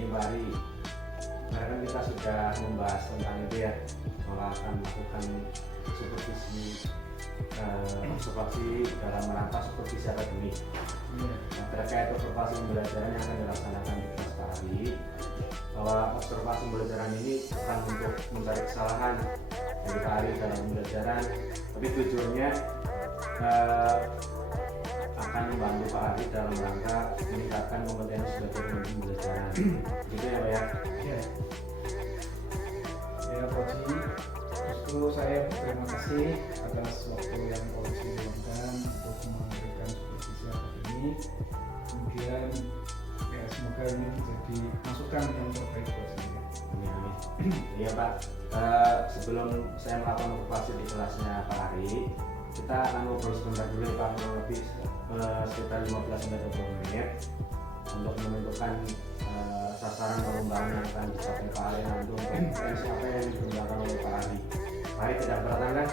Ini Pak Ari, kemarin kan kita sudah membahas tentang itu ya, akan melakukan supervisi observasi dalam rangka supervisi akademik. Nah, terkait observasi pembelajaran yang akan dilaksanakan di kelas Pak Ari, bahwa observasi pembelajaran ini bukan untuk mencari kesalahan dari Pak Ari dalam pembelajaran, tapi tujuannya akan membantu Pak Ari dalam rangka meningkatkan kompetensi belajar dan pembelajaran. Gitu ya Pak ya? Ya, ya Pak Ji, justru saya berterima kasih atas waktu yang Pak Ji luangkan untuk memberikan supervisi akademik. Kemudian ya semoga ini menjadi masukan yang terbaik buat saya. Iya Pak, sebelum saya melakukan observasi di kelasnya Pak Ari, kita akan ngobrol sebentar dulu ya Pak, kurang lebih sekitar 15-20 menit untuk menentukan sasaran pengembangan yang akan dicapai Pak Ari nanti untuk potensi apa yang dikembangkan oleh Pak Ari. Pak Ari tidak keberatan kan?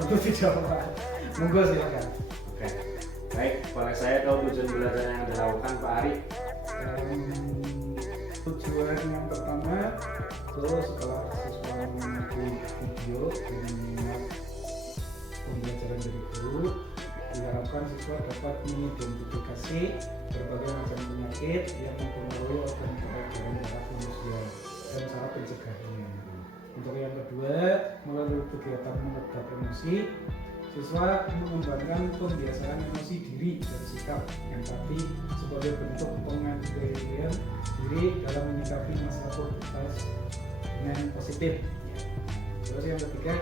Tentu tidak Pak, monggo silakan. Oke, baik, boleh saya tahu tujuan belajar yang dilakukan Pak Ari? Tujuan yang pertama itu setelah siswa mengikuti video dan menyimak pembelajaran dari guru, diharapkan siswa dapat mengidentifikasi berbagai macam penyakit yang mempengaruhi organ peredaran darah manusia dan cara pencegahannya. Untuk yang kedua, melalui kegiatan menebak emosi, siswa mengembangkan pembiasaan emosi diri dan sikap empati sebagai bentuk pengandaian diri dalam menyikapi masalah dengan positif. Terus yang ketiga,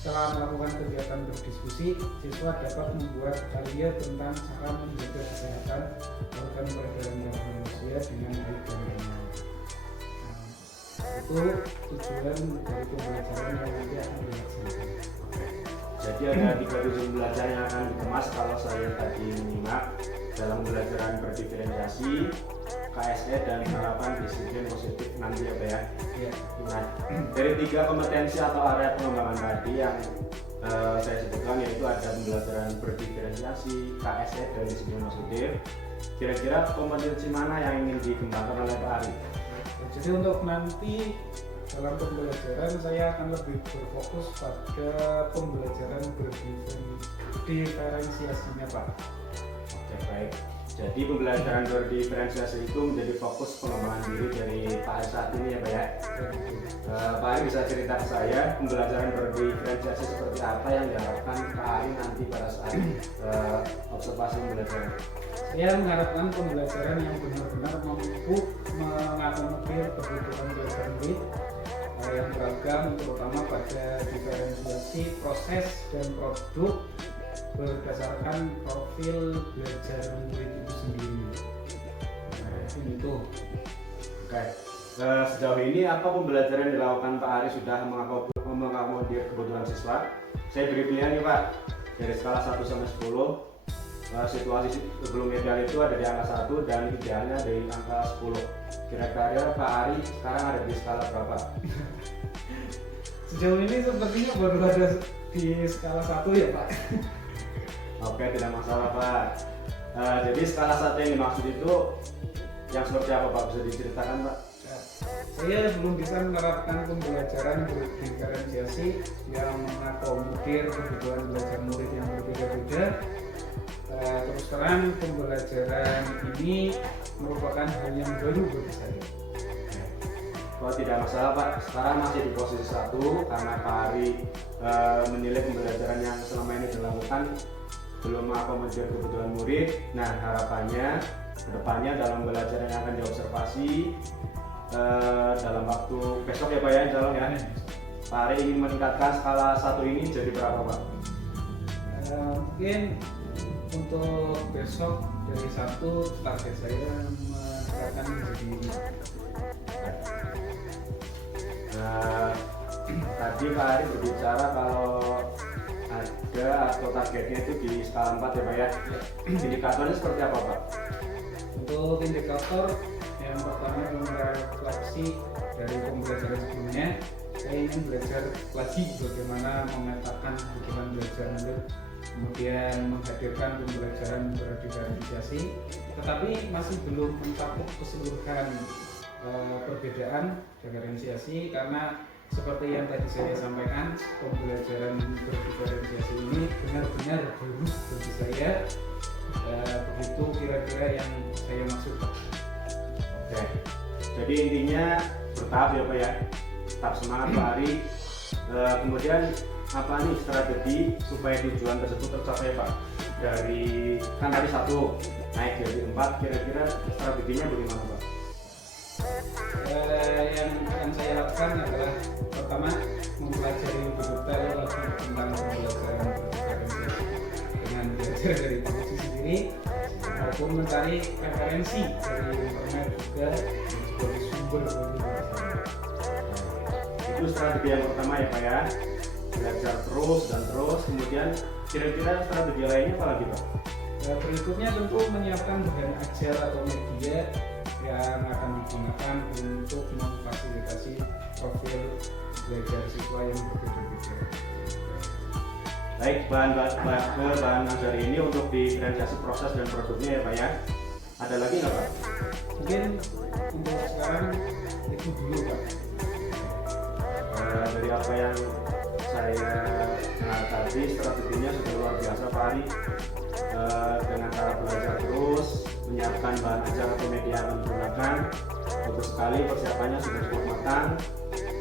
setelah melakukan kegiatan berdiskusi, siswa dapat membuat karya tentang cara menjaga kesehatan organ peredaran darah manusia dengan baik dan benar. Itu tujuan dari pembelajaran yang nanti akan dilaksanakan. Jadi ada 3 tujuan belajar yang akan dikemas kalau saya tadi menyimak dalam pembelajaran berdiferensiasi, KSE dan harapan disiplin positif nanti ya Pak ya. Nah, dari 3 kompetensi atau area pengembangan tadi yang saya sebutkan, yaitu ada pembelajaran berdiferensiasi, KSE dan disiplin positif. Kira-kira kompetensi mana yang ingin dikembangkan oleh Pak Ari? Jadi untuk nanti dalam pembelajaran saya akan lebih berfokus pada pembelajaran berdiferensiasinya Pak. Oke, baik. Jadi pembelajaran berdiferensiasi itu menjadi fokus pengembangan diri dari Pak Ari saat ini ya Pak ya. Pak Ari bisa cerita ke saya pembelajaran berdiferensiasi seperti apa yang diharapkan Pak Ari nanti pada saat observasi pembelajaran. Saya mengharapkan pembelajaran yang benar-benar mampu mengakomodir kebutuhan belajar murid yang beragam, terutama pada diferensiasi proses dan produk berdasarkan profil belajar murid itu sendiri. Itu. Oke. Sejauh ini apa pembelajaran yang dilakukan Pak Ari sudah mengakomodir kebutuhan siswa? Saya beri pilihan nih Pak, dari skala 1 sampai 10. Situasi sebelum ideal itu ada di angka 1 dan idealnya dari angka 10. Kira-kira Pak Ari sekarang ada di skala berapa? Sejauh ini sepertinya baru ada di skala 1 ya Pak. Oke, tidak masalah Pak. Jadi skala 1 yang dimaksud itu yang seperti apa Pak? Bisa diceritakan Pak? Saya belum bisa menerapkan pembelajaran berdiferensiasi yang mengakomodir kebutuhan belajar murid yang berbeda-beda. Terus terang pembelajaran ini merupakan hal yang baru bagi saya. Oh, tidak masalah Pak, sekarang masih di posisi 1 karena Pak Ari menilai pembelajaran yang selama ini dilakukan belum mengakomodir kebutuhan murid. Nah, harapannya kedepannya dalam pembelajaran yang akan diobservasi dalam waktu besok ya Pak ya, insya Allah ya. Pak Ari ingin meningkatkan skala 1 ini jadi berapa Pak? Mungkin untuk besok dari 1 target saya meningkatkan menjadi 5. Tadi Pak Ari berbicara kalau ada atau targetnya itu di skala 4 ya Pak ya. Indikatornya seperti apa Pak? Untuk indikator yang pertama merefleksi dari pembelajaran sebelumnya, saya ingin belajar lagi bagaimana memetakan kebutuhan belajar murid, kemudian menghadirkan pembelajaran berdiferensiasi, tetapi masih belum mencakup keseluruhan perbedaan diferensiasi, karena seperti yang tadi saya sampaikan, pembelajaran berdiferensiasi ini benar-benar baru bagi saya. Begitu kira-kira yang saya maksud. Oke, jadi intinya bertahap ya Pak ya, tetap semangat Pak Ari. Kemudian apa nih strategi supaya tujuan tersebut tercapai Pak? Dari kan tadi 1 naik jadi 4, kira-kira strateginya bagaimana Pak? Yang saya lakukan adalah pertama mempelajari lebih detail lagi tentang pembelajaran berdiferensiasi dengan belajar dari teknologi sendiri maupun mencari referensi dari internet juga sebagai sumber pembelajaran. Itu strategi yang pertama ya Pak ya, belajar terus dan terus. Kemudian kira-kira strategi lainnya apa lagi Pak? Berikutnya tentu menyiapkan bahan ajar atau media yang akan digunakan untuk memfasilitasi profil belajar siswa yang berbeda-beda. Baik, bahan ajar ini untuk diferensiasi proses dan produknya ya Pak ya. Ada lagi nggak Pak? Mungkin untuk sekarang itu dulu Pak. Dari apa yang saya dengar tadi, strateginya sudah luar biasa Pak Ari. Dengan cara belajar terus, menyiapkan bahan ajar atau media yang digunakan, bagus sekali, persiapannya sudah cukup matang.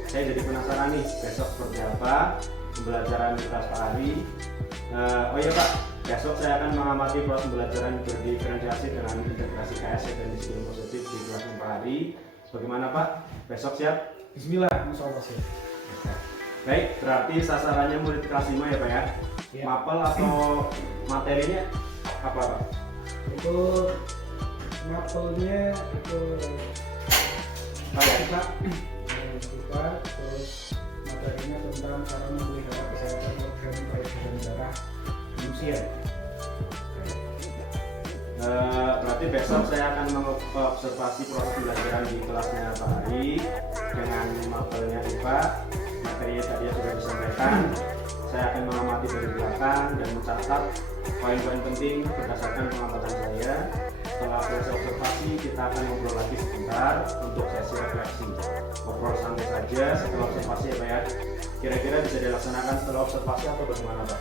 Saya jadi penasaran nih besok seperti apa pembelajaran di kelas Pak Ari. Oh iya Pak, besok saya akan mengamati proses pembelajaran berdiferensiasi dengan integrasi KSC dan disiplin positif di kelas Pak Ari. Bagaimana Pak? Besok siap? Bismillah, insya Allah sih. Baik, berarti sasarannya murid kelas 5 ya Pak ya? Ya. Mapel atau materinya apa Pak? Untuk mapelnya itu kita terus materinya tentang cara memelihara kesehatan organ peredaran darah manusia. Berarti besok saya akan mengobservasi proses pembelajaran di kelasnya Pak Ari dengan mapelnya IPA. Materinya tadi sudah disampaikan. Saya akan mengamati dari belakang dan mencatat poin-poin penting berdasarkan pengamatan saya. Setelah selesai observasi, kita akan ngobrol lagi sebentar untuk sesi refleksi. Ngobrol santai saja setelah observasi ya Pak ya. Kira-kira bisa dilaksanakan setelah observasi atau bagaimana Pak?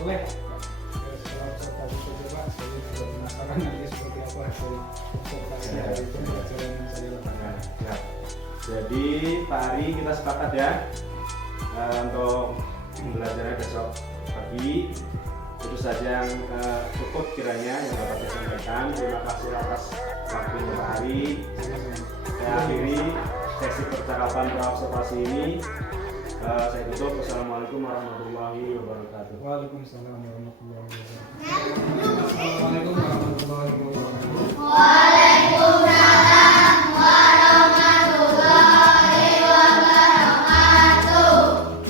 Boleh. Setelah observasi saja Pak, saya juga penasaran nanti seperti apa hasil observasi dari pembelajaran yang saya lakukan. Ya. Jadi Pak Ari, kita sepakat ya untuk pembelajaran besok pagi. Itu saja yang cukup kiranya yang dapat saya sampaikan. Terima kasih atas waktunya Pak Ari. Saya akhiri sesi percakapan praobservasi ini. Saya tutup. Wassalamualaikum warahmatullahi wabarakatuh. Waalaikumsalam warahmatullahi wabarakatuh. Assalamualaikum warahmatullahi wabarakatuh. Waalaikumsalam warahmatullahi wabarakatuh.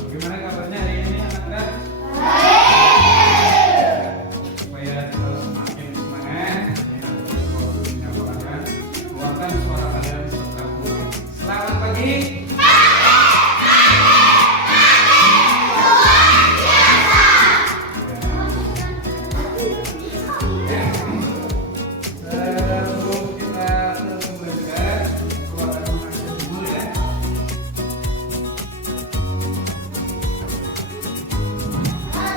Gimana kabarnya hari ini anak-anak? Supaya terus semakin semangat, keluarkan suara kalian serta burung. Selamat pagi. Sebelum kita belajar, keluarkan masker dulu ya. Gimana?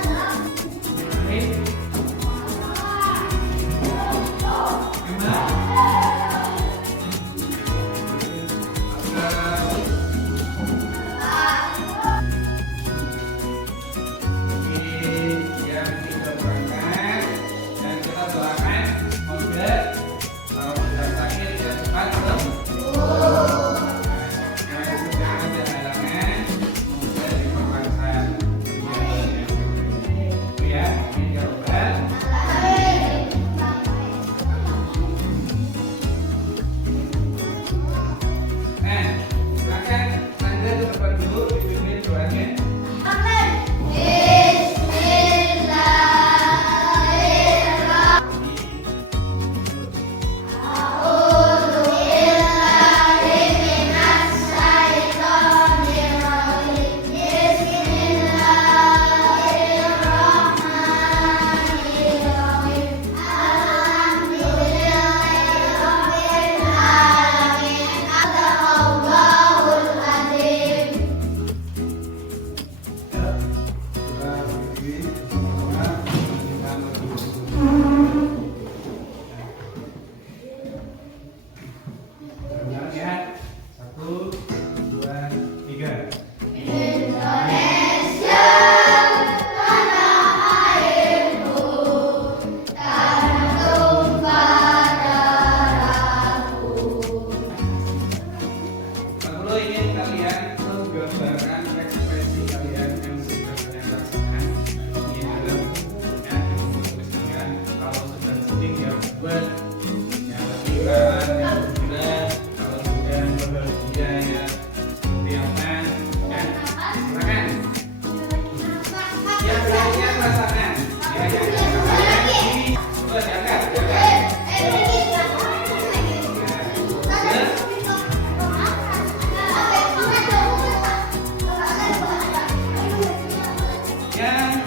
buat yang lebih berat, yang berat, kalau sudah berbahagia ya seperti apa kan? Silakan. Yang berikutnya pasangan. Ya, yang coba diangkat, diangkat. Yang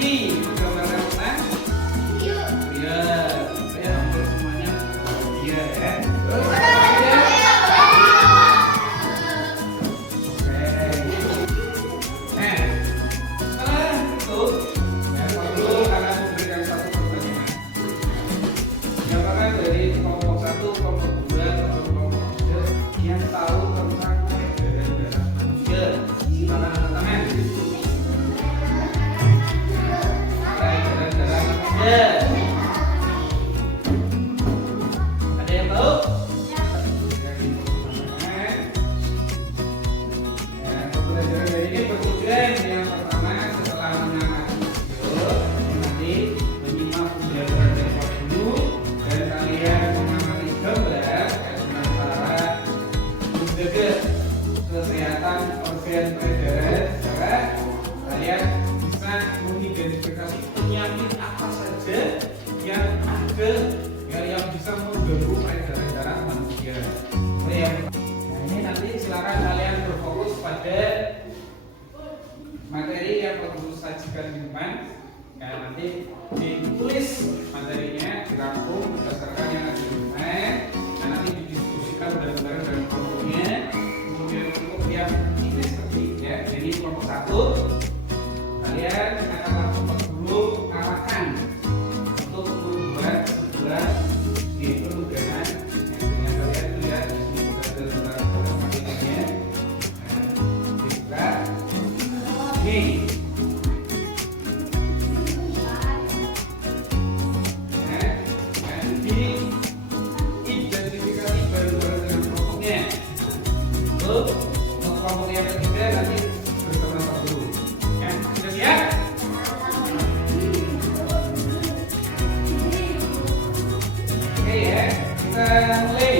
ini gambarkan apa? Ya, saya hampir semuanya dia ya. Ada yang tahu? Pembelajaran dari ini bertujuan yang pertama setelah mengamati video nanti menyimak pembelajaran dari part dulu dan kalian mengamati gambar dengan cara menjaga kesehatan organ peredaran secara kalian bisa mengidentifikasi penyakit apa saja yang ada yang bisa mengganggu peredaran darah manusia. Nah, ini nanti silakan kalian berfokus pada materi yang perlu sajikan di depan. Ya, nanti ditulis materinya, dirangkum berdasarkan yang ada di depan, dan nanti didiskusikan bareng-bareng dalam kelompoknya. Kemudian untuk yang ini seperti ya, jadi kelompok 1 kalian akan langsung dulu arahkan untuk membuat sebuah penugasan yang kalian lihat di sini sudah ada materinya. Dibuka. Nih. Identifikasi bareng-bareng dengan kelompoknya. Untuk kelompok yang ketiga nanti bersama-sama dulu. Ya, sudah siap? Oke ya, kita mulai.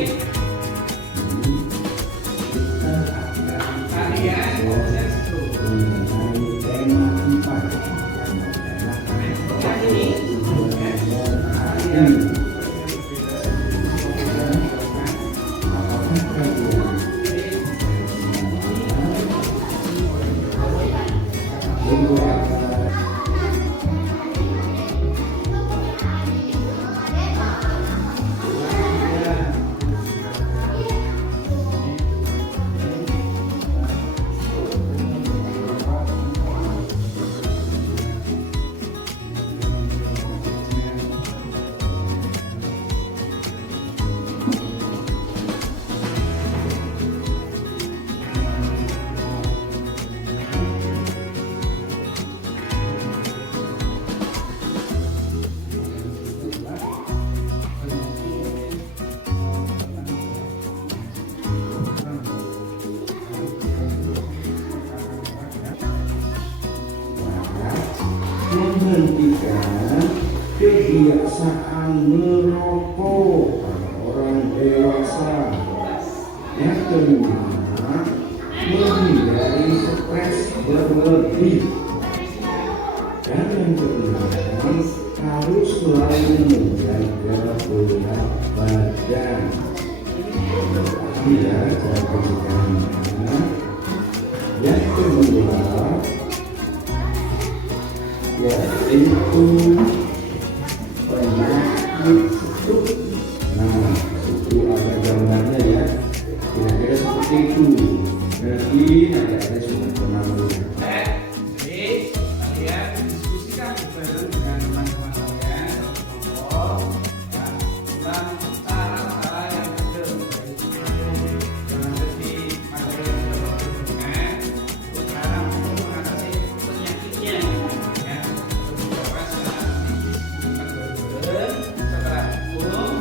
Kalian proses dulu. Yang ini, kalian menghentikan kebiasaan merokok pada orang dewasa. Yang kedua, menghindari stres berlebih. Dan yang keenam, harus selalu menjaga berat badan. Ya, jaga badan. Yang kedua, yaitu penyakit stroke. Nah, itu ada gambarnya ya, kira-kira seperti itu. Berarti adik-adik sudah pernah melihat. Jadi kalian diskusikan bareng dengan teman-teman kalian tentang cara-cara yang ada di materi yang kita berikan untuk cara mengatasi penyakitnya. Ya, beberapa secara diskusikan bareng. Setelah itu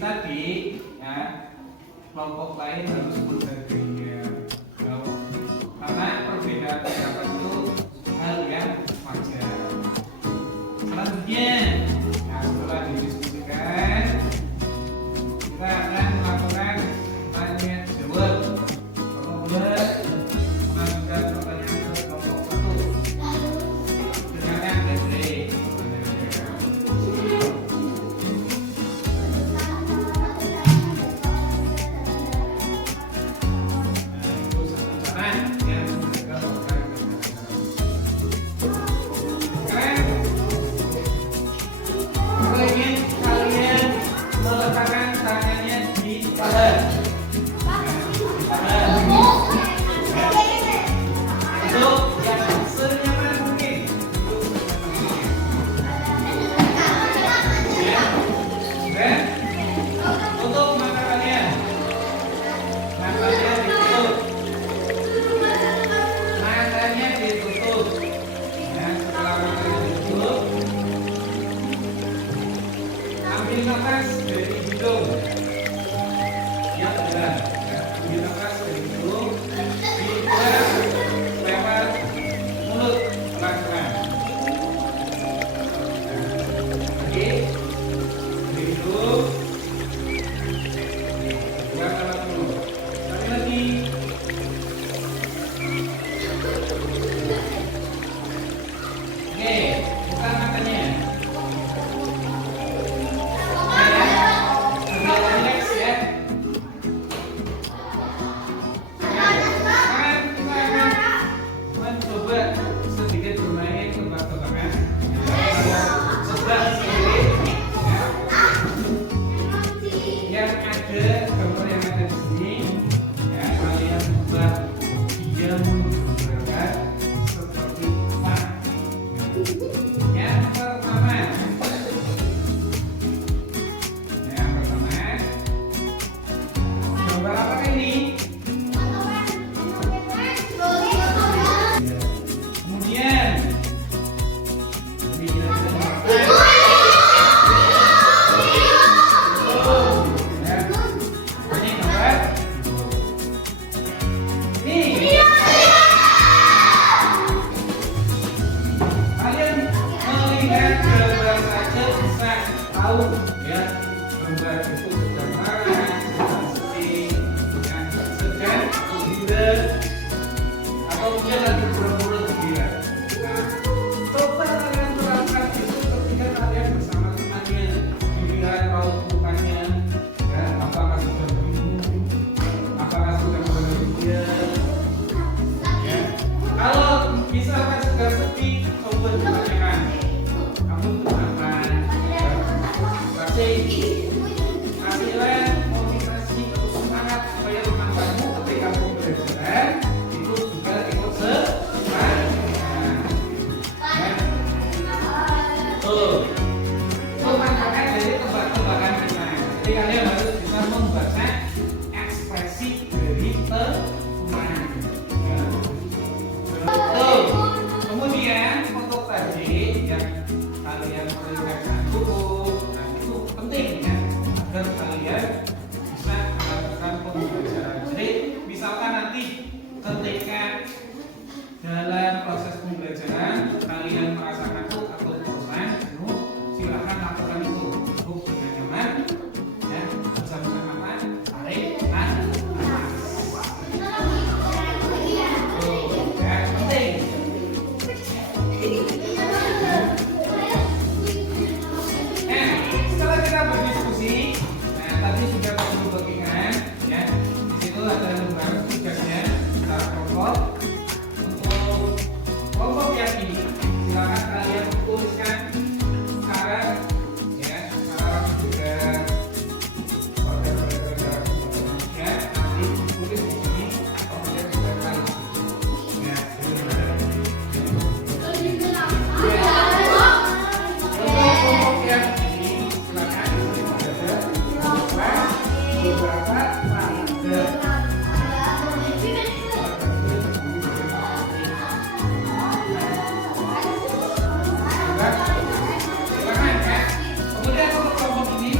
tadi, ya, kelompok lain harus menghargainya. Karena perbedaan pendapat itu hal yang wajar. Selanjutnya, nah, setelah didiskusikan, kita akan melakukan tanya jawab. Kemudian mengajukan pertanyaan ke kelompok 1. Dengarkan baik-baik. Ambil nafas dari hidung. Ya, benar. Ambil nafas dari hidung. Dibuang lewat mulut pelan-pelan. Oke. Dari hidung. Buang lewat mulut. Sekali lagi. Oke, buka matanya. Tahu ya, gambar itu sedang marah, sedang sedih, sedang gembira, atau mungkin lagi pura-pura gembira. Nah, coba kalian terapkan itu ketika kalian bersama temannya, dilihat raut mukanya, ya, apakah sudah bingung, apakah sudah bahagia, ya. Kalau misalkan sedang sedih, coba ditanyakan, kamu kenapa? Kasihlah motivasi atau semangat supaya teman-temanmu ketika pembelajaran itu juga ikut semangat. Manfaat dari tebak-tebakan kita. Jadi kalian harus bisa membaca ekspresi dari teman. Kemudian untuk tadi yang kalian melihat buku. Penting ya, agar kalian bisa melakukan pembelajaran. Jadi misalkan nanti ketika dalam proses pembelajaran kalian merasa kantuk atau bosan, silakan lakukan itu duduk dengan nyaman, ya, pejamkan mata, tarik nafas. Ya, penting. Kita berdiskusi, nah tadi sudah kamu bagikan, ya. Di situ ada lembar tugasnya secara kelompok. Untuk kelompok yang ini, silakan kalian tuliskan secara, ya, secara juga ya, nanti tulis di sini, kemudian juga kali. Ya, kelompok yang beberapa kemudian untuk kelompok ini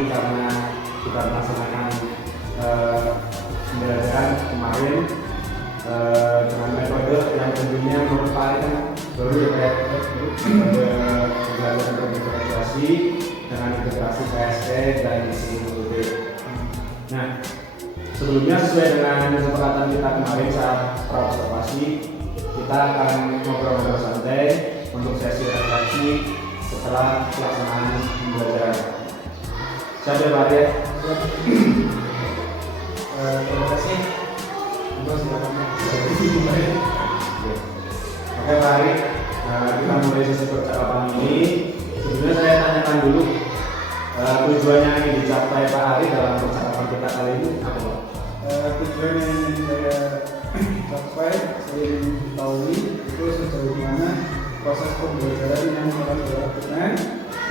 ini karena kita melaksanakan pembelajaran kemarin dengan metode yang tentunya menurut Pak Ari kan baru ya kayak metode pembelajaran berdifferensiasi dengan integrasi KSE dan disiplin. Nah, sebelumnya sesuai dengan kesepakatan kita kemarin saat praobservasi, kita akan ngobrol-ngobrol santai untuk sesi refleksi setelah pelaksanaan pembelajaran. Siap ya Pak Ari? Terima kasih. Oke Pak Ari, kita mulai sesi percakapan ini. Sebelumnya saya tanyakan dulu tujuannya yang ingin dicapai Pak Ari dalam percakapan kita kali ini apa Pak? Tujuan yang ingin saya capai, saya ingin ketahui itu sejauh mana proses pembelajaran yang akan dilakukan.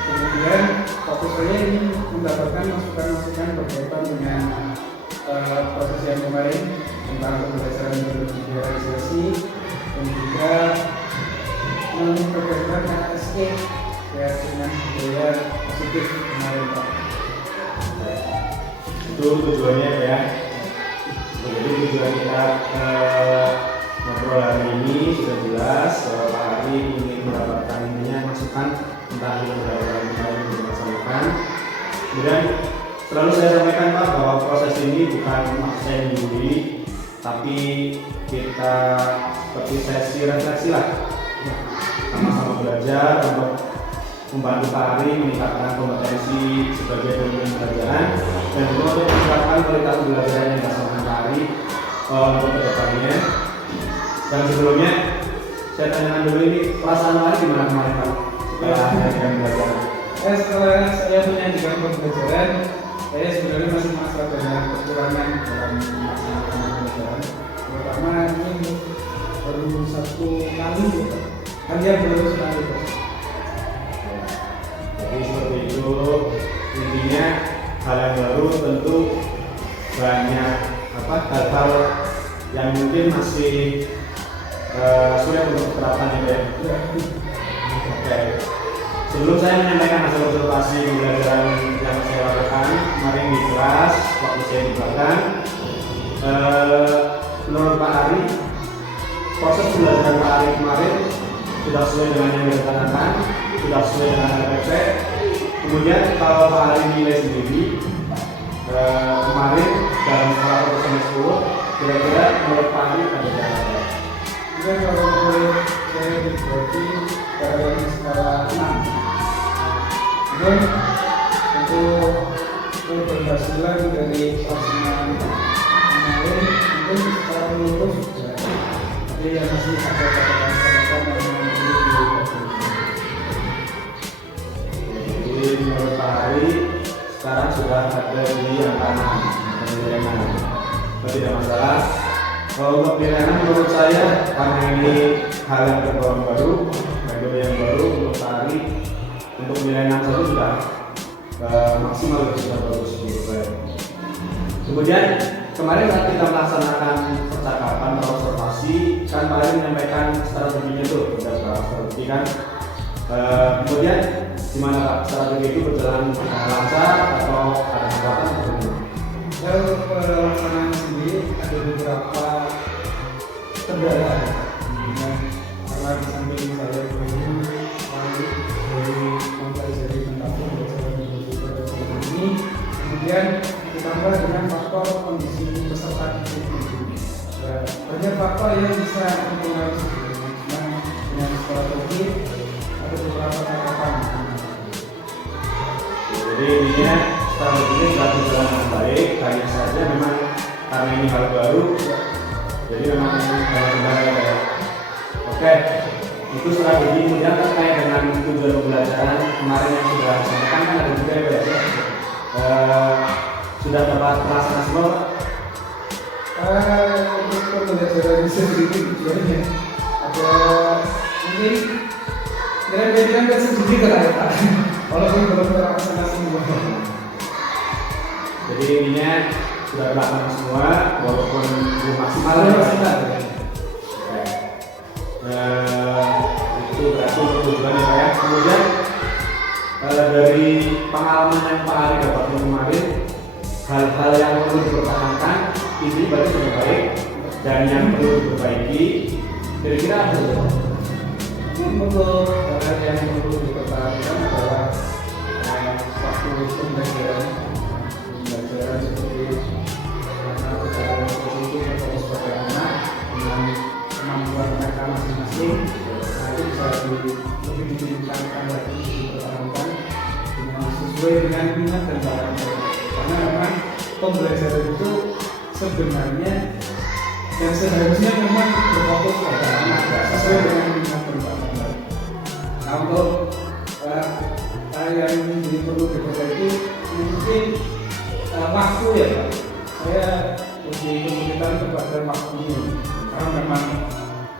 Kemudian fokus saya ingin mendapatkan masukan-masukan berkaitan dengan proses yang kemarin tentang pembelajaran berdifferensiasi dan juga memperkenalkan KSE ya dengan budaya positif kemarin Pak. Itu tujuannya ya. Jadi tujuan kita ngobrol hari ini sudah jelas bahwa Pak Ari ingin mendapatkan masukan tentang pembelajaran yang dilaksanakan. Kemudian selalu saya sampaikan Pak bahwa proses ini bukan maksudnya menyendiri, tapi kita seperti sesi refleksi lah, sama-sama belajar untuk membantu Pak Ari meningkatkan kompetensi sebagai pemimpin pembelajaran dan juga untuk meningkatkan kualitas pembelajaran yang dilaksanakan Pak Ari untuk kedepannya. Dan sebelumnya saya tanyakan dulu ini perasaan Pak Ari gimana kemarin Pak setelah menyajikan pembelajaran? Setelah saya menyajikan pembelajaran, saya sebenarnya masih merasa banyak kekurangan dalam melaksanakan pembelajaran. Terutama ini baru satu kali ya, hanya baru sekali. Jadi seperti itu, intinya hal yang baru tentu banyak hal-hal yang mungkin masih sulit untuk diterapkan ya. Oke. Sebelum saya menyampaikan hasil observasi pembelajaran yang saya lakukan kemarin di kelas waktu saya di belakang, menurut Pak Ari, proses pembelajaran Pak Ari kemarin sudah sesuai dengan yang direncanakan, sudah sesuai dengan LPP. Kemudian kalau Pak Ari nilai sendiri kemarin dalam skala 1 sampai 10, kira-kira menurut Pak Ari ada berapa? Juga kalau boleh saya dibagi dari skala 6. Kemudian untuk keberhasilan dari pelaksanaan kemarin mungkin secara menurut sudah, tapi yang masih ada catatan-catatan yang perlu dilakukan. Jadi menurut Pak Ari sekarang sudah ada di angka 6 nilai 6. Tidak masalah. Kalau untuk nilai 6 menurut saya karena ini hal yang tergolong baru, metode yang baru untuk Pak Ari, untuk nilai 6 saja sudah maksimal, sudah bagus menurut saya. Kemudian kemarin saat kita melaksanakan percakapan atau observasi, kan Pak Ari menyampaikan strateginya tuh, sudah strategi kan. Kemudian gimana Pak, strategi itu berjalan lancar atau ada hambatan atau bagaimana? Ya, untuk pelaksanaan sendiri ada beberapa kendala karena di samping saya belum lalu dari mempelajari tentang pembelajaran berdifferensiasi ini, kemudian ditambah dengan faktor kondisi peserta didik. Banyak faktor yang bisa mempengaruhi dengan strategi ada beberapa catatan. Jadi intinya strategi sudah berjalan dengan baik, hanya saja memang karena ini hal baru, jadi memang banyak kendala ya. Oke, itu strategi. Kemudian terkait dengan tujuan pembelajaran kemarin yang sudah disampaikan kan ada juga ya, sudah dapat pelaksanaan semua. Untuk pembelajaran sendiri tujuannya ada mungkin kira-kira kan sedikit lah ya Pak, walaupun belum terlaksana semua. Jadi intinya sudah terlaksana semua, walaupun belum maksimal. Itu berarti untuk tujuan ya. Kemudian dari pengalaman yang Pak Ari dapat kemarin, hal-hal yang perlu dipertahankan ini berarti sudah baik, dan yang perlu diperbaiki kira-kira apa saja? Untuk hal yang perlu dipertahankan adalah waktu pembelajaran seperti karena secara itu berfokus pada anak dengan kemampuan mereka masing-masing. Nah, itu bisa lebih ditingkatkan lagi, dipertahankan dengan sesuai dengan minat dan bakat mereka. Karena memang pembelajaran itu sebenarnya yang seharusnya memang berfokus pada anak, sesuai dengan minat dan bakat mereka. Nah, untuk yang perlu diperbaiki mungkin waktu ya Pak. Saya lebih kesulitan kepada waktunya karena memang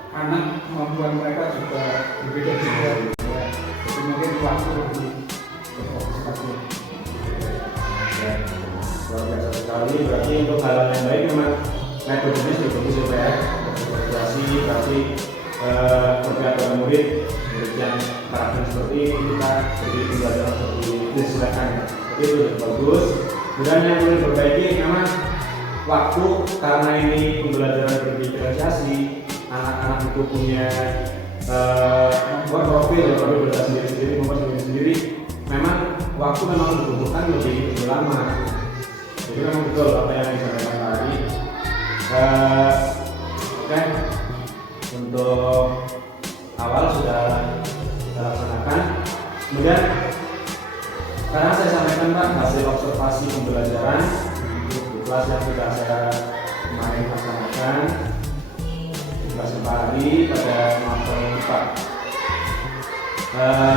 anak kemampuan mereka juga berbeda juga ya. Jadi mungkin waktu lebih berfokus lagi. Ya, luar biasa sekali. Berarti untuk hal yang baik memang metodenya sudah bagus ya Pak ya. Evaluasi berarti kepada murid yang karakter seperti ini kita beri pembelajaran seperti disesuaikan, itu sudah bagus. Dan yang perlu diperbaiki memang waktu, karena ini pembelajaran berdiferensiasi, anak-anak itu punya profil belajar sendiri-sendiri, membuat sendiri-sendiri. Memang waktu memang dibutuhkan lebih lama. Jadi memang betul apa yang disampaikan tadi. Oke, untuk awal sudah kita laksanakan. Kemudian sekarang saya sampaikan Pak hasil observasi pembelajaran di kelas yang sudah saya kemarin laksanakan di kelas Pak Ari pada materi IPA.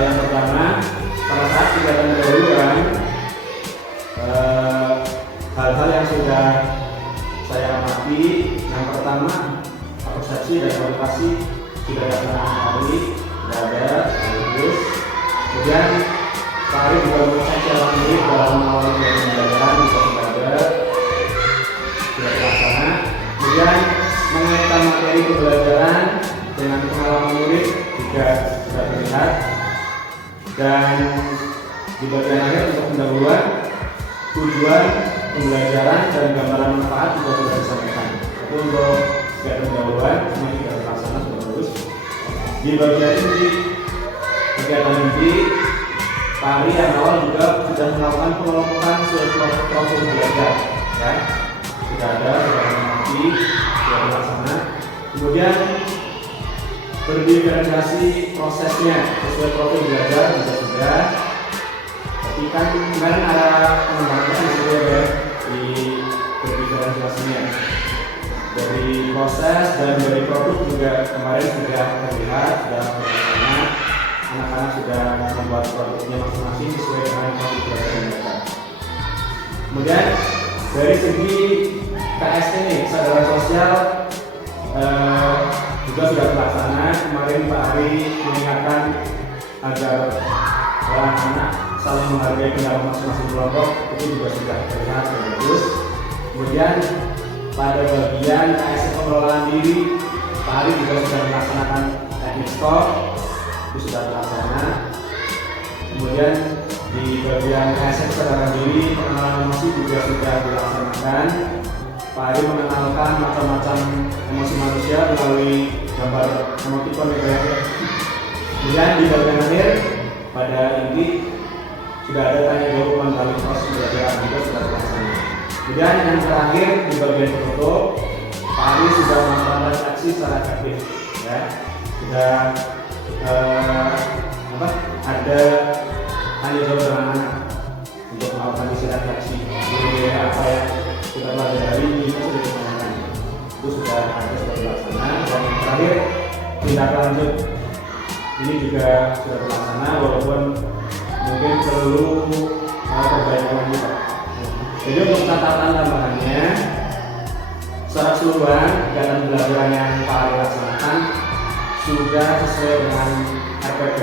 Yang pertama, pada saat kegiatan pendahuluan, hal-hal yang sudah saya amati, yang pertama persepsi dan kualifikasi sudah dilaksanakan Ari, sudah ada, bagus. Kemudian Pak Ari juga mengecek cara murid dalam mengawal pembelajaran juga sudah ada, sudah terlaksana. Kemudian mengaitkan materi pembelajaran dengan pengalaman murid juga sudah terlihat. Dan di bagian akhir untuk pendahuluan, tujuan pembelajaran dan gambaran manfaat juga sudah disampaikan. Itu untuk kegiatan pendahuluan semuanya sudah terlaksana, sudah bagus. Di bagian inti, kegiatan inti, Pak Ari yang awal juga sudah melakukan pengelompokan sesuai profil belajar, ya. Sudah ada, sudah mengerti, sudah terlaksana. Kemudian berdiferensiasi prosesnya sesuai profil belajar juga sudah. Tapi kan kemarin ada pengembangan di situ ya, di berdiferensiasinya. Dari proses dan dari produk juga kemarin sudah terlihat, sudah terlaksana. Anak-anak sudah membuat produknya masing-masing sesuai dengan profil belajar mereka. Kemudian dari segi KS ini, kesadaran sosial juga sudah terlaksana. Kemarin Pak Ari mengingatkan agar anak-anak saling menghargai pendapat masing-masing kelompok, itu juga sudah terlihat dan bagus. Kemudian pada bagian KS pengelolaan diri, Pak Ari juga sudah melaksanakan teknik stok, itu sudah terlaksana. Kemudian di bagian KS kesadaran diri, pengenalan emosi juga sudah dilaksanakan. Pak Ari mengenalkan macam-macam emosi manusia melalui gambar emoticon ya. Kemudian di bagian akhir pada inti sudah ada tanya jawab mengenai proses pembelajaran juga sudah terlaksana. Kemudian yang terakhir di bagian penutup, Pak Ari sudah melakukan refleksi secara efektif, ya. Sudah ada tanya jawab dengan anak untuk melakukan isi refleksi. Jadi apa yang kita pelajari ini sudah ditanyakan, itu sudah ada, sudah terlaksana. Dan yang terakhir tindak lanjut ini juga sudah terlaksana, walaupun mungkin perlu perbaikan lagi Pak. Jadi untuk catatan tambahannya, secara keseluruhan kegiatan pembelajaran yang Pak Ari laksanakan sudah sesuai dengan RPP,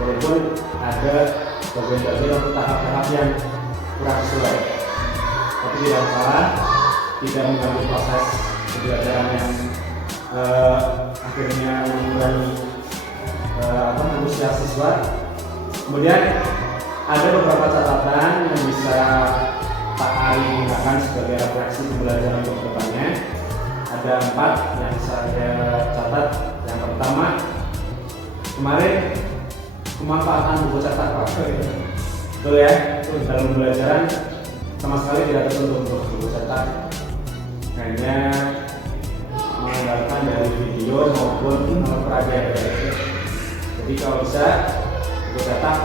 walaupun ada bagian-bagian atau tahap-tahap yang kurang sesuai. Tapi tidak masalah, tidak mengganggu proses pembelajaran yang akhirnya mengurangi antusias siswa. Kemudian ada beberapa catatan yang bisa Pak Ari gunakan sebagai refleksi pembelajaran untuk kedepannya. Ada 4 yang saya catat. Yang pertama, kemarin pemanfaatan buku cetak Pak. Betul ya, dalam pembelajaran sama sekali tidak tertentu untuk buku cetak, hanya mengandalkan dari video maupun peraga. Jadi kalau bisa buku cetak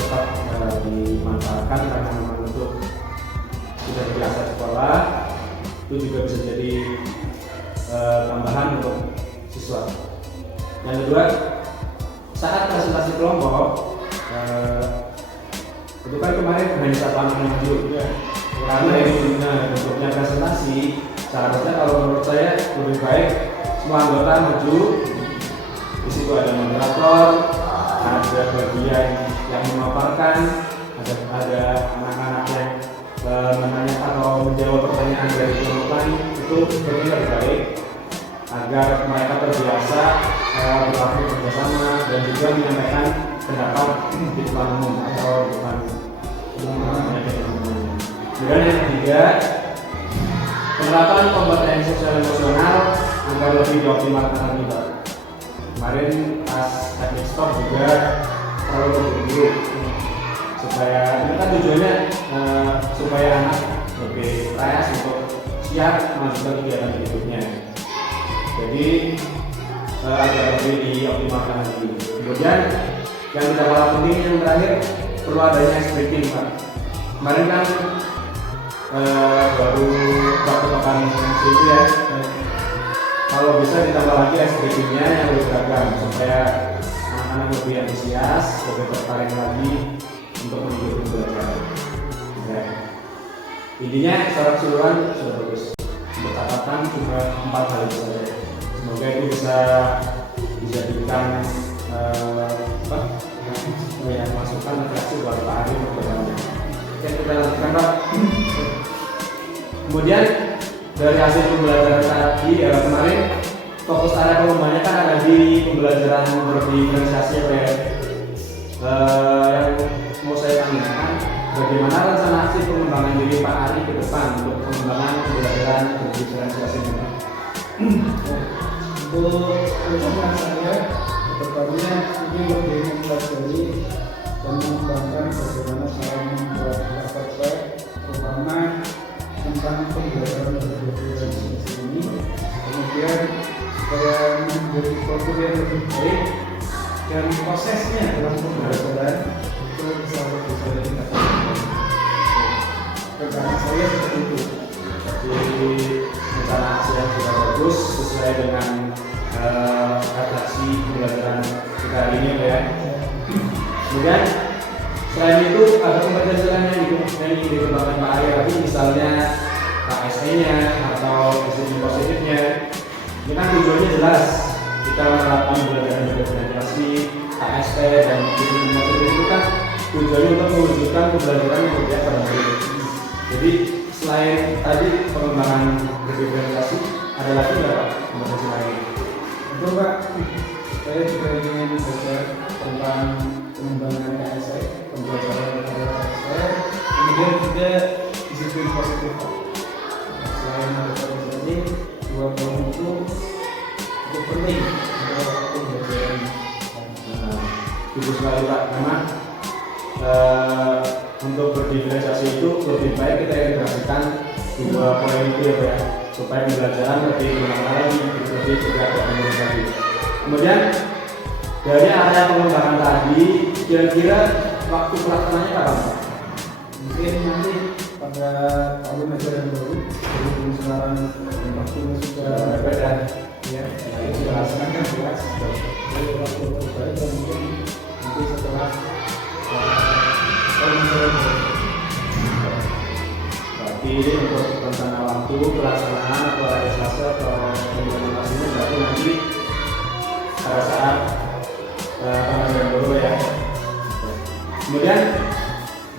tetap dimanfaatkan karena memang untuk sudah biasa sekolah, itu juga bisa jadi tambahan untuk siswa. Yang kedua, saat presentasi kelompok itu kan kemarin hanya satu anak yang maju ya. Karena ini bentuknya presentasi, seharusnya kalau menurut saya lebih baik semua anggota maju. Di situ ada moderator, ada bagian yang memaparkan, ada anak-anak yang menanya atau menjawab pertanyaan dari kelompok lain. Itu sebenarnya lebih baik agar mereka terbiasa berlaku bersama dan juga menyampaikan pendapat di depan umum atau di depan umum. Kemudian yang ketiga, penerapan kompetensi sosial emosional agar lebih dioptimalkan lagi Pak. Kemarin pas teknik stop juga terlalu berburu supaya ini kan tujuannya supaya anak lebih fresh untuk siap melanjutkan kegiatan berikutnya. Jadi agar lebih dioptimalkan lagi. Kemudian yang tidak kalah penting yang terakhir, perlu adanya ice breaking Pak. Kemarin kan baru waktu pekan itu ya, kalau bisa ditambah lagi ice breakingnya yang lebih beragam supaya anak-anak lebih antusias, lebih tertarik lagi untuk mengikuti pembelajaran. Ya. Intinya secara keseluruhan sudah bagus. Untuk catatan cuma 4 hal itu saja. Semoga itu bisa dijadikan masukan refleksi buat Pak Ari untuk kedepannya. Oke, kita lanjutkan Pak. Kemudian dari hasil pembelajaran tadi kemarin, fokus area pengembangannya kan ada di pembelajaran berdiferensiasi ya. Yang mau saya tanyakan, bagaimana rencana aksi pengembangan diri Pak Ari ke depan untuk pengembangan pembelajaran berdiferensiasi ini? Untuk rencana saya kedepannya ini lebih mempelajari dan mengembangkan bagaimana cara membuat praktek, terutama tentang pembelajaran berdiferensiasi ini, kemudian supaya menjadi suatu yang lebih baik dan prosesnya dalam pembelajaran itu bisa ditingkatkan. Karena saya seperti itu. Jadi rencana aksi yang sudah bagus sesuai dengan refleksi pembelajaran kita hari ini ya. Kemudian selain itu ada kompetensi lain yang ingin dikembangkan Pak Ari lagi, misalnya KSE-nya atau disiplin positifnya. Ini kan tujuannya jelas, kita menerapkan pembelajaran berdiferensiasi, KSE dan disiplin positif itu kan tujuannya untuk mewujudkan pembelajaran yang berpihak pada murid. Jadi selain tadi pengembangan berdiferensiasi, ada lagi nggak Pak kompetensi lain? Betul Pak, saya juga ingin belajar tentang pengembangan KSE, pembelajaran KSE, kemudian juga disiplin positif Pak. Selain ini, 2 poin itu cukup penting untuk pembelajaran. Bagus sekali Pak, memang untuk berdiferensiasi itu lebih baik kita integrasikan 2 poin itu ya Pak ya, supaya pembelajaran lebih bermakna lagi, lebih juga bermakna lagi. Kemudian dari area pengembangan tadi, kira-kira waktu pelaksananya kapan Pak? Mungkin nanti pada tahun ajaran baru, berhubung sekarang waktunya sudah berbeda ya, itu sudah laksanakan jelas. Jadi waktu terbaik dan mungkin nanti setelah tahun ajaran baru. Berarti untuk rencana waktu pelaksanaan atau hari Selasa atau implementasinya berarti nanti pada saat tahun baru ya. Kemudian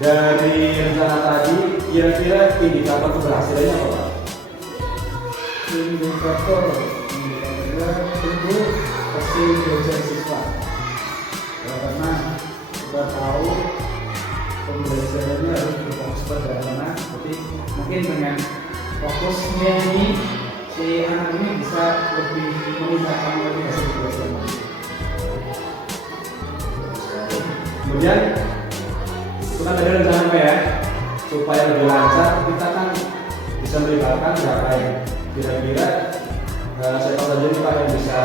dari rencana tadi, kira-kira indikator keberhasilannya apa Pak? Indikatornya tentu hasil belajar siswa. Ya, karena kita tahu pembelajarannya harus berfokus pada anak. Jadi mungkin dengan fokusnya ini si anak ini bisa lebih meningkatkan lagi hasil belajarnya. Kemudian itu kan tadi rencana apa ya, supaya lebih lancar kita kan bisa melibatkan berapa yang kira-kira siapa saja nih Pak yang bisa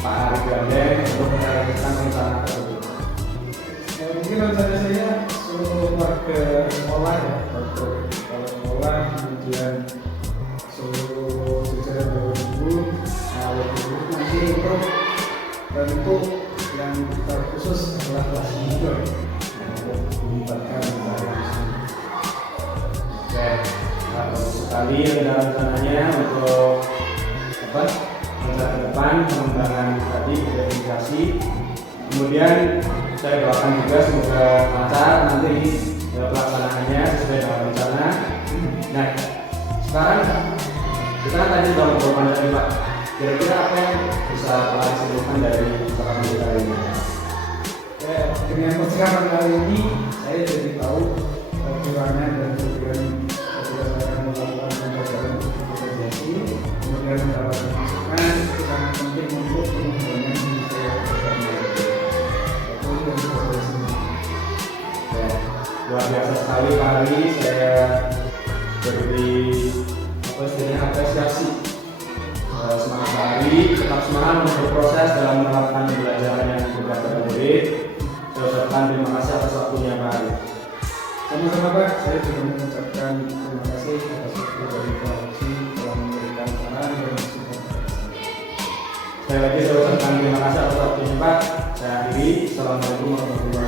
Pak Ari gandeng untuk merealisasikan rencana tersebut. Mungkin rencana saya seluruh warga sekolah ya, kalau sekolah, kemudian seluruh jajaran Bapak Ibu, nanti untuk bentuk yang terkhusus adalah kelas junior untuk melibatkan Oke, nah, bagus sekali rencananya untuk apa? Rencana ke depan pengembangan tadi integrasi. Kemudian saya doakan juga semoga lancar nanti pelaksanaannya sesuai dengan rencana. Nah, sekarang kita kan tadi sudah ngobrol panjang Pak. Kira-kira apa yang bisa Pak simpulkan dari percakapan kita ini? Ya, dengan percakapan kali ini saya jadi tahu kekurangan dan kelebihan ketika saya melakukan pembelajaran integrasi, kemudian mendapatkan masukan itu sangat penting untuk pengembangan diri saya bersama. Itu yang bisa saya simpulkan. Ya, luar biasa sekali Pak Ari, saya beri apa istilahnya apresiasi. Semangat Pak Ari, tetap semangat untuk berproses dalam menerapkan pembelajaran yang berbeda pada murid. Saya ucapkan terima kasih atas waktunya Pak Ari. Sama-sama Pak, saya juga mengucapkan terima kasih atas waktu dari Pak Oci telah memberikan saran dan masukan. Sekali lagi saya ucapkan terima kasih atas waktunya Pak. Saya akhiri. Assalamualaikum warahmatullahi wabarakatuh.